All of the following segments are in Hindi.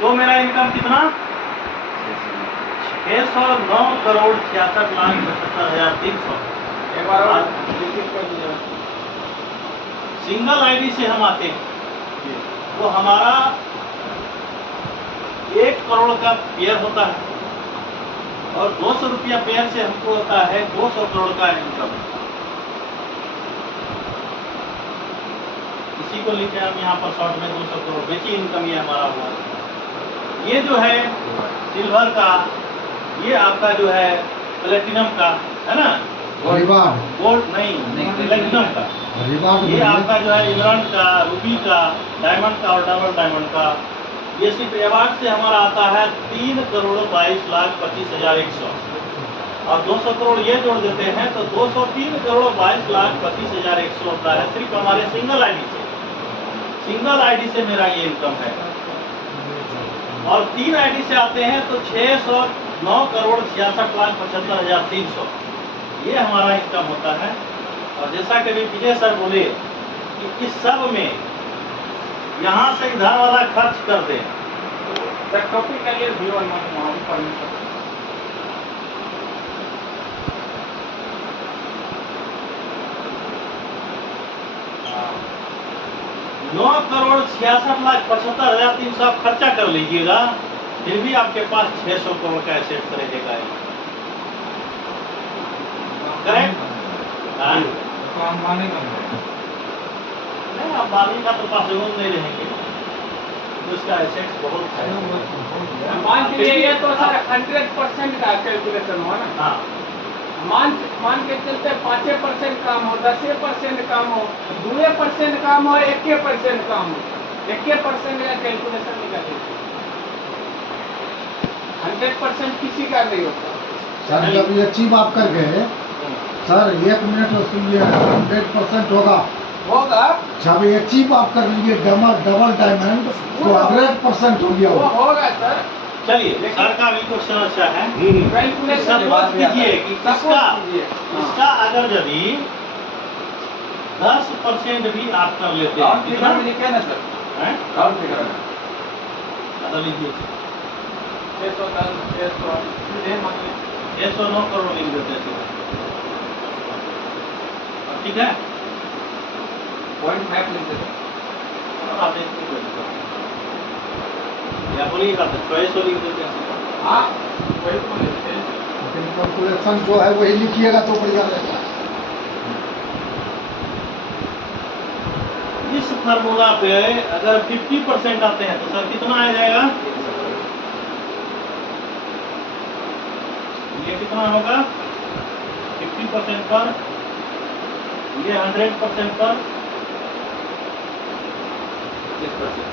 तो मेरा इनकम कितना 609 करोड़ 66,75,300। एक बार और रिपीट कर दीजिए। सिंगल आईडी से हम आते हैं वो हमारा 1 करोड़ का पेयर होता है और 200 रुपया पेयर से हमको होता है 200 करोड़ का इनकम। इसी को लिखे हम यहाँ पर शॉर्ट में 200 करोड़ बेची इनकम ये हमारा हुआ। ये जो है सिल्वर का, ये आपका जो है प्लेटिनम का है ना, गोल्ड नहीं प्लेटिनम का, ये आपका जो है इमरान का, रूबी का, डायमंड का और डबल डायमंड का। ये सिर्फ अवार्ड से हमारा आता है 3,22,25,100 और 200 करोड़ ये जोड़ देते हैं तो 203,22,25,100 होता है सिर्फ हमारे सिंगल आईडी से। सिंगल आईडी से मेरा ये इनकम है। और 3 आईडी से आते हैं तो 609 करोड़ 66,75,300 ये हमारा इनकम होता है। और जैसा कि विजय सर बोले कि इस सब में यहाँ से इधर वाला खर्च कर दें। सर टॉपिक के लिए व्यू और वहाँ भी परमिशन 9,66,75,300 आप खर्चा कर लीजिएगा फिर भी आपके पास 600 करोड़ का एसेट्स रहेगा। करेक्ट? नहीं, अंबानी का तो पासबुक नहीं रहेंगे तो उसका एसेट्स बहुत है। मान के ये तो सर 100% का कैलकुलेशन हुआ ना। हाँ, मान के चलते 5% काम हो, 10% काम हो, 2% काम हो, 1% काम हो, 1% का कैलकुलेशन निकालिए। 100% किसी का नहीं होता। सर जब ये अचीव आप कर गए सर 1 मिनट में सुनिए 100% होगा जब ये अचीव आप कर लीजिए डबल डायमंड तो 100% हो गया वो होगा सर। चलिए सर का भी क्वेश्चन अच्छा है। सपोज कीजिए कि इसका अगर यदि 10% भी आप कर लेते हैं कितना लिखे ना सर हैं? राउंड फिगर मतलब लीजिए 610 600 सीधे मान लीजिए 609 करोड़ लिख देते हैं। ठीक है, 0.5 लिख देते आप या बोलिएगा तो 600 लिख देते हैं। हाँ वही तो लिखते हैं। लेकिन कैलकुलेशन जो है वही लिखिएगा तो बढ़िया रहेगा। इस फार्मूला पे अगर 50% आते हैं तो सर कितना आ जाएगा? ये कितना होगा 50% पर, ये 100% पर 20%।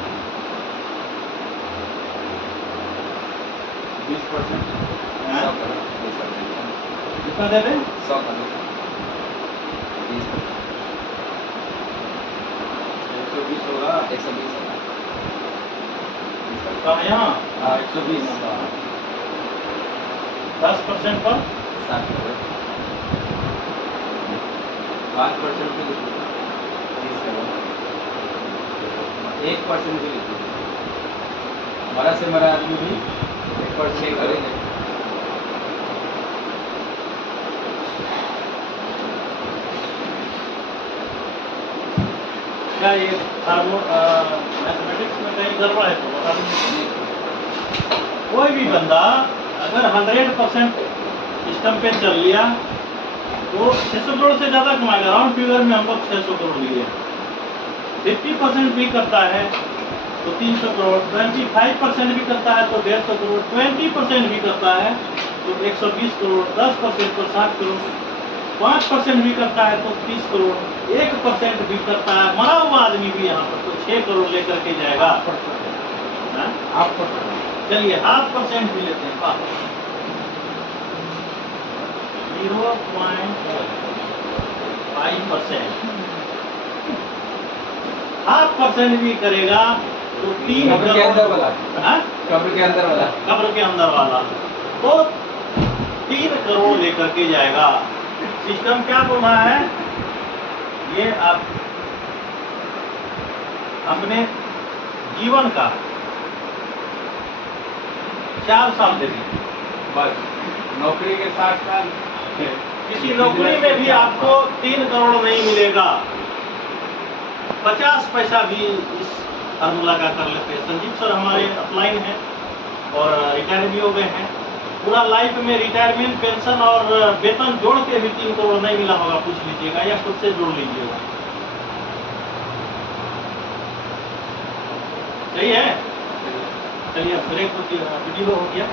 कितना दे दें? 100 120 होगा 120 होगा कहाँ यहाँ 120 10% पर 5% भी लिख दीजिए 1% भी लिख दीजिए। हमारा से हमारा आदमी भी 1% करेंगे। क्या ये मैथमेटिक्स में कहीं गड़बड़ है तो बता दीजिए। कोई भी बंदा अगर 100% सिस्टम पे चल लिया तो 600 करोड़ से ज़्यादा कमाएगा। राउंड फिगर में हम लोग 600 करोड़ लिए। 50% भी करता है तो 300 करोड़, 25% भी करता है तो 150 करोड़, 20% भी करता है तो 120 करोड़, 10% तो 60 करोड़, 5% भी करता है तो 30 करोड़, 1% भी करता है मरा हुआ आदमी भी यहाँ पर तो 6 करोड़ लेकर के जाएगा। चलिए 0.5% भी लेते हैं। 0.5% 0.5% भी करेगा तो 3 कब्र के अंदर वाला। हाँ? कब्र के अंदर वाला तो 3 करोड़ लेकर के जाएगा। सिस्टम क्या बोल रहा है? ये आप अपने जीवन का 4 साल दे देंगे। बस नौकरी के 60 साल। किसी नौकरी में भी आपको 3 करोड़ नहीं मिलेगा, 50 पैसा भी इस फार्मूला का कर लेते हैं। संजीव सर हमारे अपलाइन हैं और रिटायर भी हो गए हैं। पूरा लाइफ में रिटायरमेंट, पेंशन और वेतन जोड़ के भी 3 करोड़ नहीं मिला होगा, पूछ लीजिएगा या खुद से जोड़ लीजिएगा। सही है। चलिए ब्रेक होती है, वीडियो हो गया।